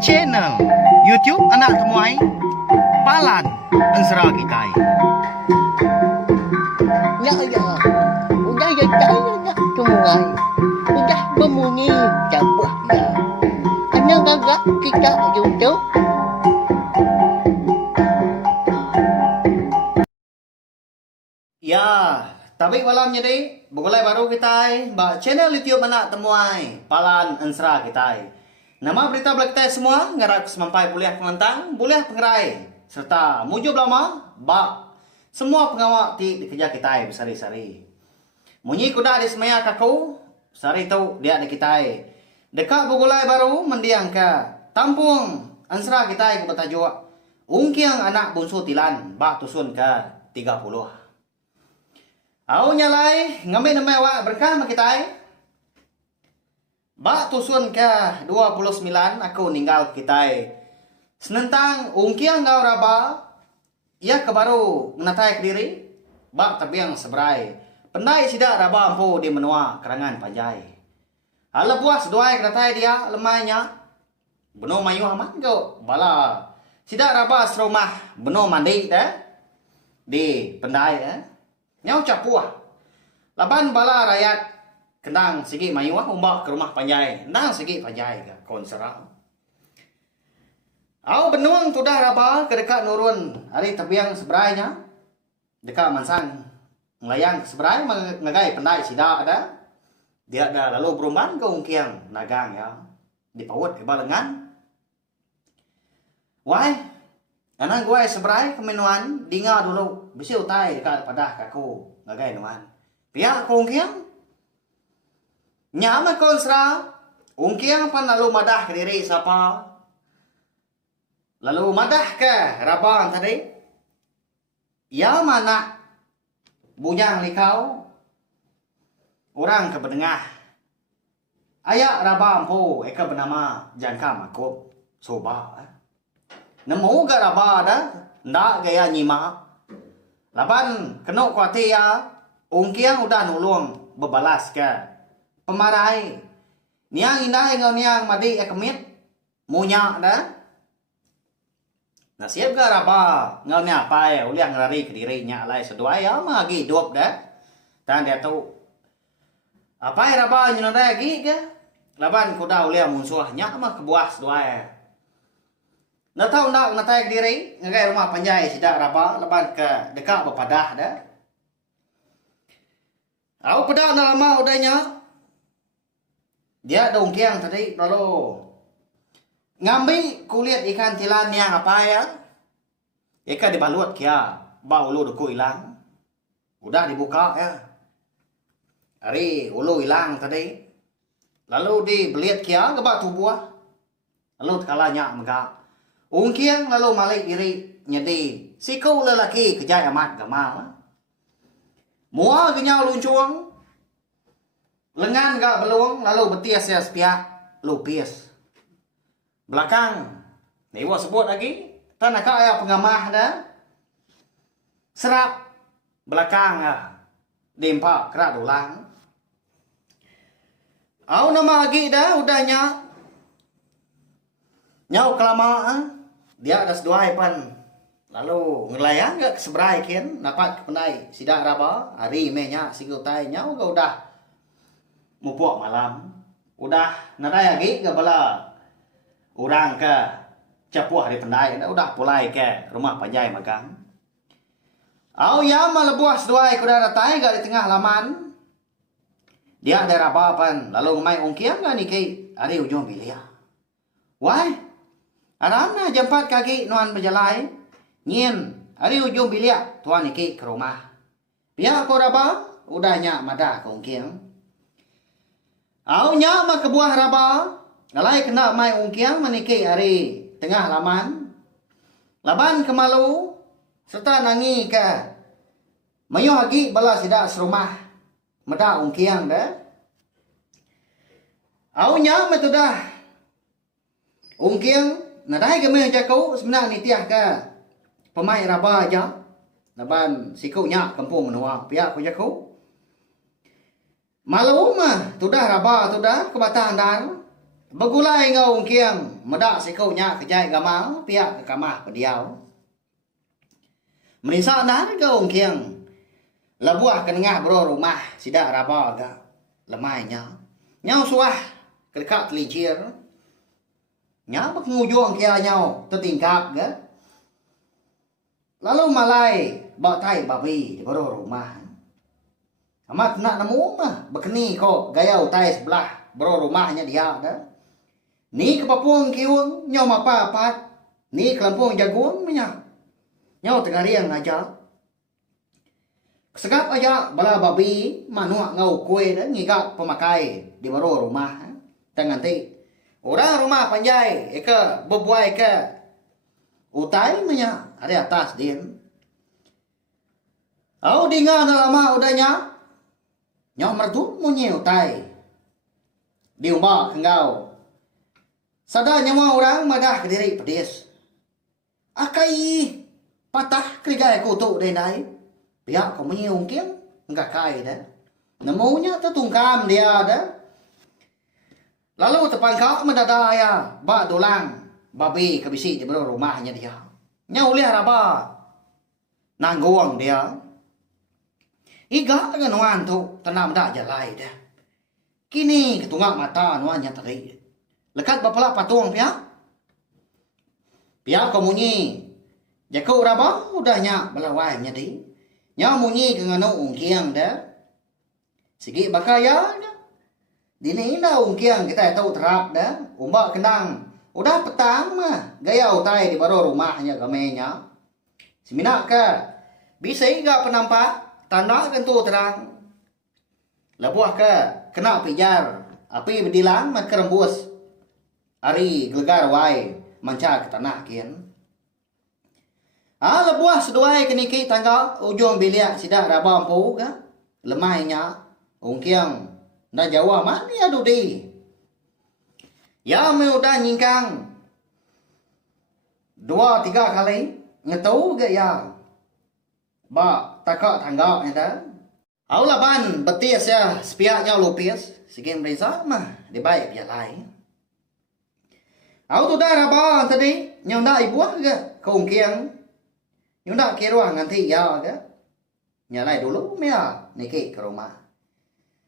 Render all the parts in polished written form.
Channel YouTube anak temuai Palan Ensera Kitai. Ya ya, udah ya saya nak temuai, udah berbunyi cabut ya. Hanya gagak kita YouTube. Ya, tapi malamnya deh, mulai baru kita channel YouTube anak temuai Palan Ensera Kitai. Nama berita belak kita semua ngarak semampai boleh penentang, boleh pengerai serta mujub lama bak semua pengawak di kerja kita besari-sari. Munyi kuda di semaya kaku, sari tu dia di kita. Dekat bugulai baru mendiang ke Tampung Ensera kita ke bertajuk Ungkiang Anak Bungsu Tilan bak tusun ke 30. Au nyalai ngambil nama awak berkah mak kita. Bak tusun ke 29 aku ninggal kita. Senentang ungkiang ngau raba ia kebaru menatai ke diri bak terbiang seberai. Pendai sidak raba ampu di menua kerangan panjai. Ala puas doai kenatai dia lemahnya. Beno mayu aman go bala. Sidak raba serumah beno mandi dah di pendai nyau capuah. Laban bala rakyat kendang segi mayu umbak ke rumah panjai. Nang segi panjai ke konsera. Au benuang tudah raba ke dekat nurun hari tebiang seberainya. Dekat mansang melayang seberai mengagai pendai sidak ada. Dia ada lalu berumban ke ungkiang nagang ya. Dipawut iba lengan. Wai, anang gue seberai kemenuan dinga dulu bisi utai dekat padah kaku ngagai nuan. Pihak ke ungkiang nyama konsra ungkiang pan lalu madah ke diri siapa. Lalu madah ke rabang tadi. Ya mana bujang likau orang ke bedengah. Ayak rabang po eka bernama jangka makub soba. Nemu ke raba ada ndak gaya nyima. Laban kena kuati ya ungkiang udah nulung bebalas ke pemarai. Niang indah ngau niang madi ekemit munya dah. Nasib ke raba ngau ni apa ya uliang lari ke dirinya lai sedua ya magi hidup dah. Dan dia tu apa ya raba nyuna lagi ke? Laban kuda uliang munsuahnya mah kebuah sedua ya. Nak tahu nak natai ke diri ngagai rumah panjai sidak raba laban ke dekat berpadah dah. Au pedak na lama udahnya. Dia dongkiang tadi lalu ngambil kulit ikan tilan yang apa ya? Ikan dibalut kia, bau ulu duku hilang. Udah dibuka ya. Hari ulu hilang tadi. Lalu dibelit kia gebak tubuh. Lalu kalanya megak. Ungkiang lalu malik diri nyedi. Siku lelaki kejaya amat gamal. Mua kenyau luncung. Lengan gak beluang lalu betias ya sepiak lupis. Belakang. Ni buat sebut lagi. Tanah kau ya pengamah dah. Serap. Belakang ya. Dimpak kerak dulang. Au nama lagi dah udahnya. Nyau kelamaan. Dia ada sedua ipan. Lalu ngelayang gak keseberai kin. Dapat kependai sidak raba. Hari mehnya sigutai nyau gak udah. Mupuk malam. Udah nadai lagi ke bala. Orang ke capuah di pendai. Udah pulai ke rumah panjai magang. Au ya malebuah seduai kuda datai gak di tengah laman. Dia ada rapapan. Lalu ngemai ungkiang gak niki. Ada ujung bilia. Wai. Arana jempat kaki nuan berjalai. Nyin. Ada ujung bilia. Tuan niki ke rumah. Pihak ko raba. Udahnya madah ke ungkiang. Au nya ma kebuah raba. Galai kena mai ungkiang meniki hari tengah laman. Laban kemalu serta nangi ke mayu hagi bala sidak serumah meda ungkiang dah. Au nya metudah ungkiang nadai gemeh jakau sebenarnya nitiah ke pemai raba aja. Laban siku nya kampung menua pihak ku jakau. Malu mah tudah raba tudah kebatang dan Begulai ngau kiang medak sikau nya kejai gamal pihak ke kamah pediau. Merisa nar ngau kiang labuah ke tengah bro rumah sidak raba ga lemainya. Nyau suah kelkat lincir. Nya bak ngujung kia nyau tertingkap ga. Lalu malai bak tai babi di bro rumah. Amat nak nemu mah bekeni kok gayau tai sebelah bro rumahnya dia dah. Ni ke papuang kiung nyau mapa pat. Ni ke lampung jagung minyak. Nyau tengah riang aja. Segap aja bala babi manuak ngau kue dah ngigap pemakai di baro rumah. Tangan ti. Orang rumah panjai eka bebuai ke utai minyak ada atas din. Au dinga na lama udahnya. Nyau mertu munyi utai. Diumba kengau. Sada nyawa orang madah ke diri pedis. Akai patah kerigai kutu denai. Pihak kau menyiung kiang enggak kai dah. Nemunya tertungkam dia dah. Lalu tepan kau mendada ya bak dolang babi kebisi di bawah rumahnya dia. Nyau lihat apa? Nangguang dia. Iga dengan nuan tu tanam dah jalai dah. Kini ketungak mata nuannya tadi. Lekat bapala patuang pihak. Pihak kau munyi. Jakau raba udahnya belawai nyadi. Nya munyi ke nganu ungkiang dah. Sigi bakaya dah. Dini ina ungkiang kita tahu terap dah. Umbak kendang. Udah petang mah. Gaya utai di baru rumahnya gamenya. Seminak ke. Bisa enggak penampak. Tanda kentu terang. Lebuah ke. Kena pijar. Api berdilang mak kerembus. Ari gelegar wai manca ke tanah kian. Lebuah seduai keniki tangga ujung bilik sidak raba ampu ka. Lemainya ungkiang na Jawa mani adu di. Ya me udah nyingkang 2-3 kali ngetau ke ya. Ba takak tangga eta. Au laban betis ya sepiaknya lupis. Sigim reza mah dibaik ya lain. Au tu dah raba tadi nyonda ibuah ke keungkiang. Nyonda kirua nganti ya ke. Nyalai dulu mea niki ke rumah.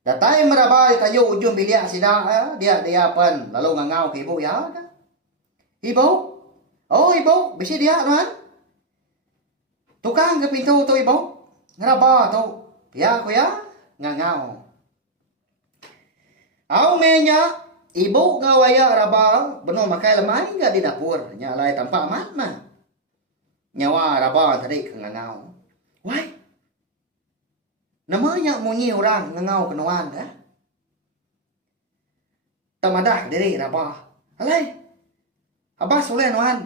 Datai meraba tayo ujung bilik sida dia pen lalu ngangau ke ibu ya ke. Ibu? Oh ibu, bisi dia tuan. Tukang ke pintu tu ibu. Ngeraba tu. Ya ku ya ngangau. Au menya ibu ngawaya raba benar makai lemai enggak di dapur. Nyalai tampak mat mah. Nyawa raba tadi ke ngangau. Wai. Namanya munyi orang ngangau kenuan dah. Tamadah diri raba. Alai. Abah soleh nuan.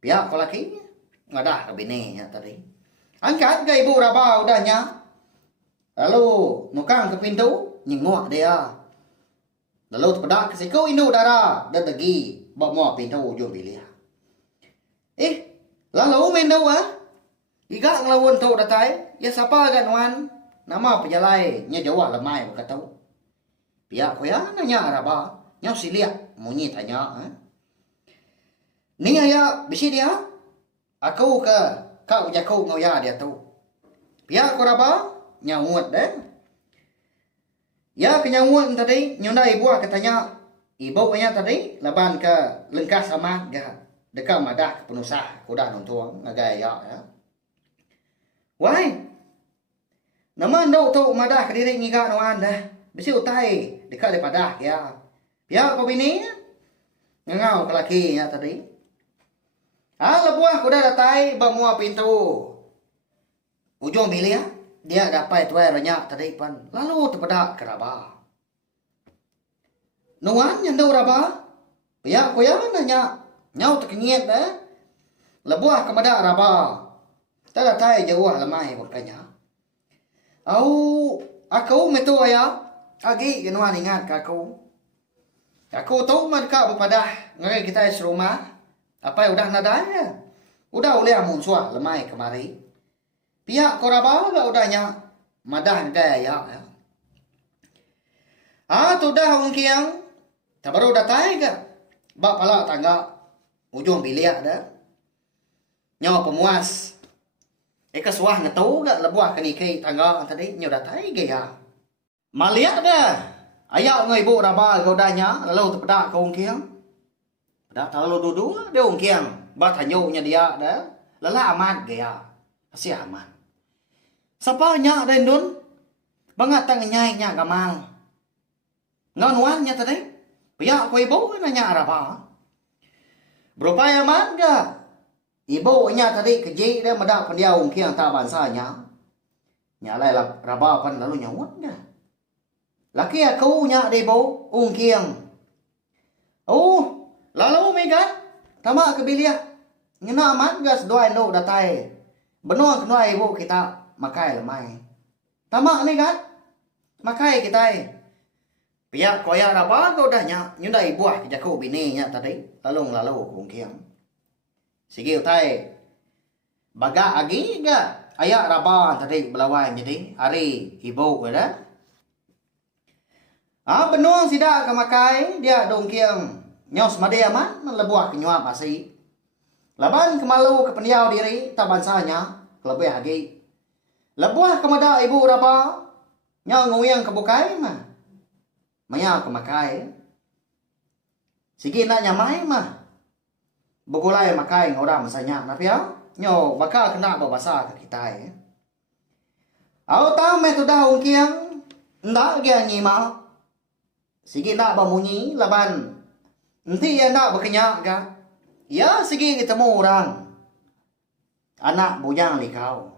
Pihak laki ngadah ke bini tadi. Angkat ke ibu raba udahnya. Lalu nukang ke pintu nyengok dia. Lalu terpedak ke siku indu darah dan tegi bawa pintu ujung bilik. Lalu mendu Iga ngelawan tu datai. Ya siapa kan wan? Nama pejalai nya Jawa lemai berkata. Pihak ko ya nanya raba. Nya siliak munyi tanya. Ni ya bisi dia. Aku ke kau jaku ngoya dia tu. Pihak ko raba nya ngut deh. Ya kenyawun tadi nyunda ibu katanya ibu punya tadi laban ke lengkas sama ga dekat madah penusah kuda nontuang ngagai ya. Wai. Nama ndau tu madah ke diri ngiga nuan dah. Bisi utai dekat daripada ya. Ya kau bini ngangau ke laki ya tadi. Lebuah kuda datai bamua pintu. Ujung bilik ya. Dia dapat tuai banyak tadi pan. Lalu terpedak ke raba. Nuan yang dau raba. Pihak ko ya nanya. Nyau terkenyit dah. Lebuah kepada raba. Tak datai jauh lemai berkanya. Aku metu ayah. Agi genuan ingat ke aku. Aku tahu mereka berpadah. Ngagai kita serumah. Apa udah nadanya. Udah oleh amun suah lemai kemari. Pihak koraba enggak udahnya madah gaya ya. Tu dah ungkiang baru datai ke bak pala tangga ujung bilik dah nyawa pemuas kesuah ngetau ke lebuah kenikai tangga tadi nyawa datai ke ya maliak dah ayak ngai ibu raba gaudanya lalu terpedak ke ungkiang pedak terlalu duduk dia ungkiang bak tanyunya dia dah lala aman ke ya masih aman siapa nyak dah indun bangat tang nyai nyak gamal nganuannya tadi Pihak ko ibu nanya apa? Berupaya man ga? Ibu nya tadi keji dia medak pendia ungkiang ta bansanya. Nyalai lah raba pan lalu nyawat ga. Laki aku nya de ibu ungkiang. Oh, lalu megat tama ke bilia. Ngena man ga sedua endo datai. Benua kenua ibu kita makai lemai. Tama ni kan? Makai kita. Pihak koya raba ko dahnya nyundai buah kejaku bininya tadi lalu kungkiang. Sige utai baga agi ga ayak raba tadi belawai jadi hari ibu ada. Benuang sida ke makai dia dongkiang nyos madia man lebuah kenyua pasi. Laban kemalu ke pendiau diri tabansanya kelebih agi. Lebuah kemada ibu raba nyang nguyang kebukai mah. Maya ke makai. Sige nak nyamai mah. Bugulai makai ngora masanya na pia. Nyo baka kena babasa ke kita ya. Au ta me tu dah ungkiang ndak ge nyima. Sige nak bamunyi laban. Nanti ya nak berkenyak ga. Ya sige ketemu orang. Anak bujang likau.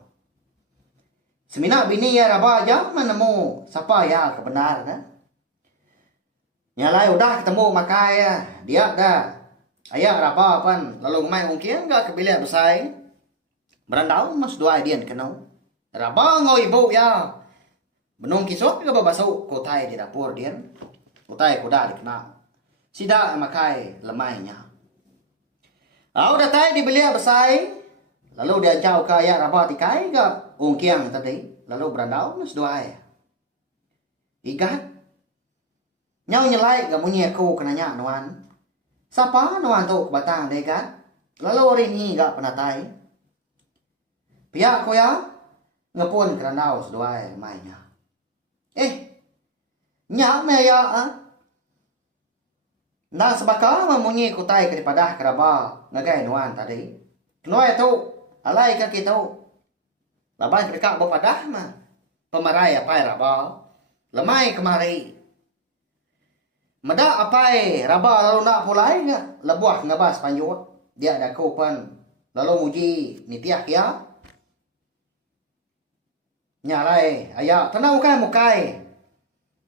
Semina bini ya raba jam menemu siapa ya kebenar kan. Nyalai udah ketemu makai dia dah ayak raba pan lalu mai ungkiang ga ke bilik besai berandau mas dua dian kenau raba ngoi ibu ya benung kisot ga babasau kotai di dapur dian kotai kuda dikena sida makai lemainya au datai di bilik besai lalu dia jauh ke ayak raba tikai ga ungkiang tadi lalu berandau mas dua igat Nyau nyelai ga munyi aku kenanya nuan. Sapa nuan tu kebatang dekat. Lalu hari ni ga penatai. Pihak ko ya ngepun keranau seduai mainnya. Nyak me ya Nang sebaka memunyi kutai daripada keraba ngagai nuan tadi. Nuai tu alai ka kita. Laban kedekak bapadah mah. Pemarai apa raba. Lemai kemari. Mada apai raba lalu nak pulai nga lebuah ngabas panjut dia ada kupan lalu muji nitiak ya nyalai aya tenau kai mukai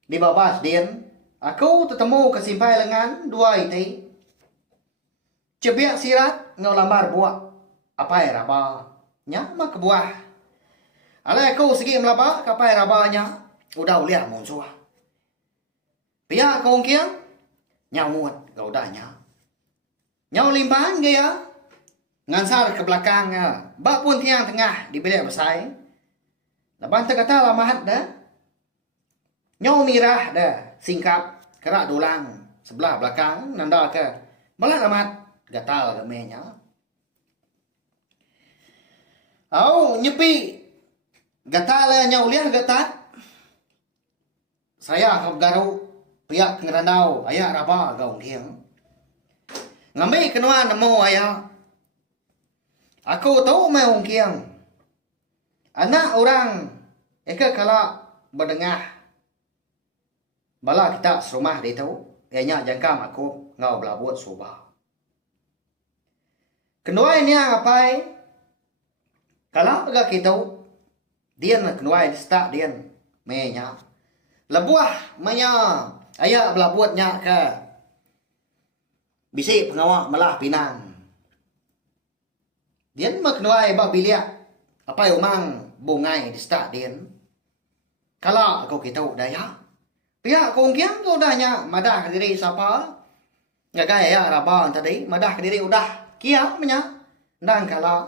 di babas din aku tetemu kesimpai lengan dua iti cebiak sirat ngau lambar buah apai raba nya mak buah alai aku segi melaba kapai rabanya udah uliah munsuah Pihak kau kiang nyawut kau danya. Nyaw limpahan gaya ngansar ke belakang bak pun tiang tengah di bilik besai. Laban terkata lamahat dah. Nyaw mirah dah singkap kerak dulang sebelah belakang nanda ke malah amat gatal ke menya. Au nyepi gatal nyaw liah gatat. Saya kau garu pihak ngerandau ayak raba gaung kiang. Ngambil kenua nemu ayak. Aku tahu mai ungkiang. Anak orang kala berdengah. Bala kita serumah dia tahu. Ianya jangkam aku ngau belabut subah. Kenua ini ngapai? Kala agak kita dia kenua di stak dia menya. Lebuah menya ayak belabutnya ke bisi pengawak malah pinang. Dian maknuai bak bilia apa umang bungai di stak dian. Kalau aku kita daya. Pihak kongkiang tu dahnya madah diri siapa? Ngagai ya rabang tadi madah diri udah kia menya. Dan kalau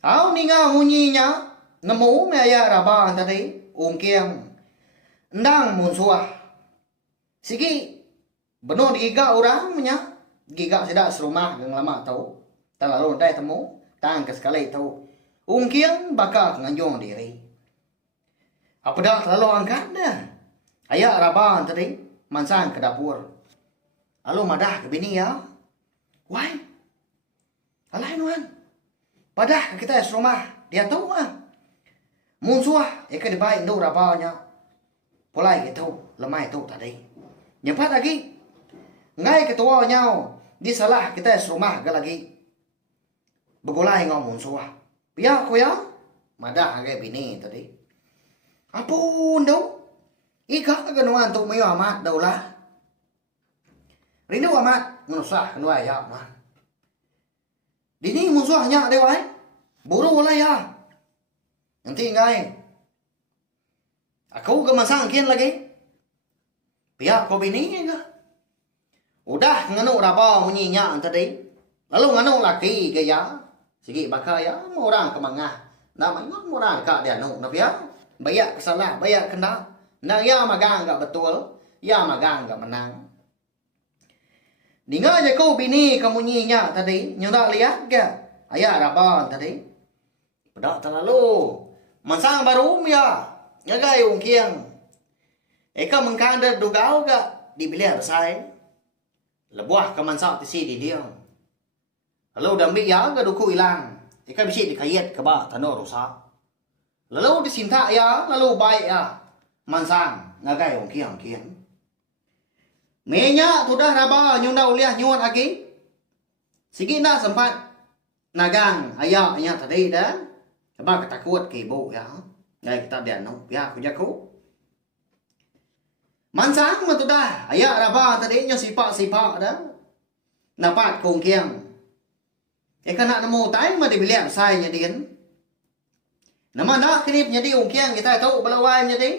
au ninga munyinya nemu me ayak rabang tadi ungkiang ndang munsuah. Sigi Benar giga orang punya. Giga tidak serumah yang lama tahu. Tak lalu dai temu. Tang ke sekali tahu. Ungkiang bakal nganjung diri. Apa dah terlalu angkat dah. Ayah raban tadi. Mansang ke dapur. Lalu madah ke bini ya. Why? Alai nuan. Padah kita serumah. Dia tahu ah. Munsuah. Eka dibaik tu rabanya. Polai gitu. Lemai tu tadi. Nyempat lagi. Ngai ketua nhau. Di salah kita serumah ke lagi. Begulai ngau munsuah. Pia ko ya. Madah ke bini tadi. Apun đâu. Ika ke nuan tu mayo amat daulah. Rindu amat. Munusah kenuai ya mah. Dini musuhnya deh wai. Buru lah ya. Nanti ngai. Aku ke masang kian lagi. Pihak kau bini ke? Udah nganu rapa munyinya tadi. Lalu nganu laki ke ya. Sige bakal ya orang ke mangah. Namanya orang kak dia nu na ya. Bayak kesalah, bayak kena. Nah ya magang enggak betul. Ya magang enggak menang. Dengar je kau bini kamu nyinya tadi. Nyudah lihat ke? Ayah rabon tadi. Pedak terlalu. Masang baru ya. Ngagai ungkiang. Eka mengkanda dugau ke? Dibilir saya. Lebuah ke mansak tisi di dia. Lalu dambi ya ke duku hilang. Eka bisi dikayat ke ba tanur rusak. Lalu disinta ya. Lalu baik ya. Mansang. Ngagai ungkiang kian. Menya sudah raba nyunda uliah nyuan lagi. Sige na sempat nagang ayahnya tadi dah. Apa ketakut ke ibu ya. Ngai kita dia no ya aku jaku. Mansang mah sudah ayah raba tadi nyo sipak dah. Napat kong kiang. Kena nemu tay mah dibilian sai nya din. Nama nak kinip nya di ungkiang kita tahu belawai nya di.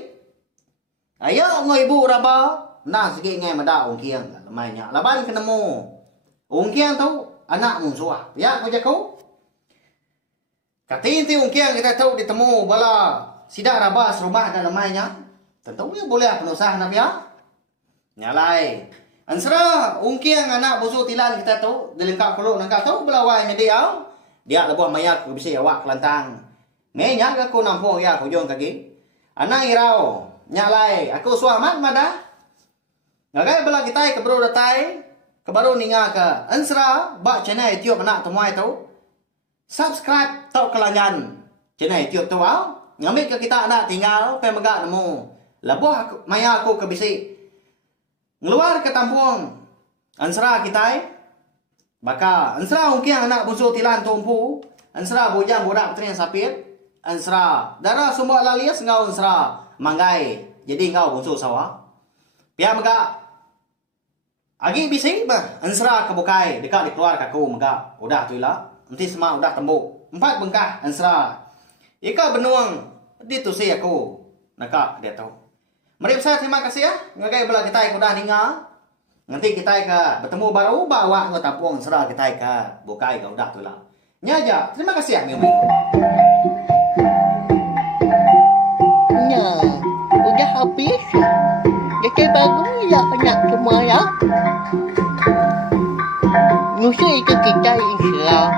Ayah ngoi ibu raba. Nah, sige ngay mada ungkiang lamanya. Laban kenemu. Ungkiang tahu anak musuh. Ya, ko jako. Katinti ungkiang kita tahu ditemu bala sidak rabas rumah dan lamanya. Tentu ya boleh penusah na ya. Nyalai. Ansra ungkiang anak busu tilan kita tahu dilengkap kulo nangka tahu belawai media. Dia lebuh mayak bisa awak kelantang. Menya aku nampung ya ko jong kagi. Anak irau. Nyalai. Aku suamat madah. Ngagai bala kita ke bro datai ke baru ninga ke ansra ba channel tiup anak temuai tu subscribe tau kelanjan channel tiup tu au ngambil ke kita anak tinggal pe megak nemu labuh maya aku ke bisi ngeluar ke tampung ansra kita baka ansra ungkiang anak busu tilan tumpu ansra bujang budak tren sapit ansra darah sumber lalias ngau ansra manggai jadi ngau busu sawah pia megak agi bising bah ansra ke bukai dekat dikeluar kaku megak udah tu lah nanti semua udah tembuk 4 bengkah ansra ika benuang di tu si aku nakak dia tahu mari saya terima kasih ya ngagai bala kita udah ninga nanti kita ke bertemu baru bawa ke tampung ansra kita ke bukai ke udah tu lah nyaja terima kasih ya Miu. Nah, udah habis. Jadi baru ya anak semua ya. Nusa itu kita insya